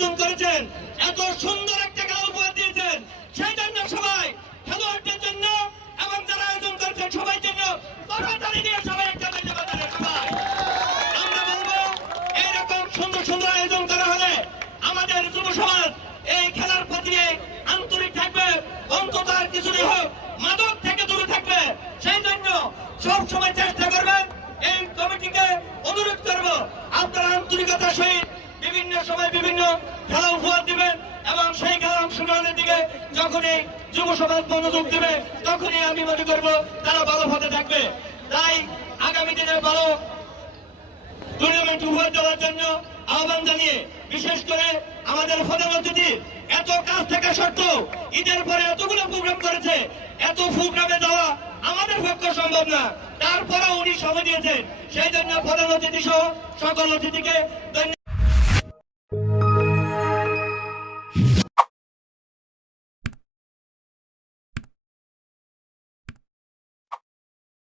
আয়োজন করেছেন, এত সুন্দর একটা খেলা উপহার দিয়েছেন। সেই জন্য সবাই খেলোয়াড়দের জন্য এবং যারা আয়োজন করেছেন সবাই জন্য সবাই আমরা বলব সুন্দর সুন্দর আয়োজন করা হলে আমাদের যুব সমাজ এই খেলার প্রতি আন্তরিক থাকবে, অন্তত আর হোক, মাদক থেকে দূরে থাকবে। সেই জন্য সব সময় চেষ্টা করবেন, এই কমিটিকে অনুরোধ করব, আপনারা আন্তরিকতার সহিত খেলা উপহার দিবেন এবং সেই খেলার অংশগ্রহণের দিকে যখনই যুব সমাজ মনোযোগ দেবে, তখনই আমি মনে করব তারা ভালো পথে থাকবে। তাই আগামী দিনে ভালো টুর্নামেন্ট উপহার দেওয়ার জন্য আহ্বান জানিয়ে, বিশেষ করে আমাদের প্রধান অতিথি এত কাজ থাকা সত্ত্বেও ঈদের পরে এতগুলো প্রোগ্রাম করেছে, এত প্রোগ্রামে যাওয়া আমাদের পক্ষে সম্ভব না। তারপরেও উনি সময় দিয়েছেন। সেই জন্য প্রধান অতিথি সহ সকল অতিথিকে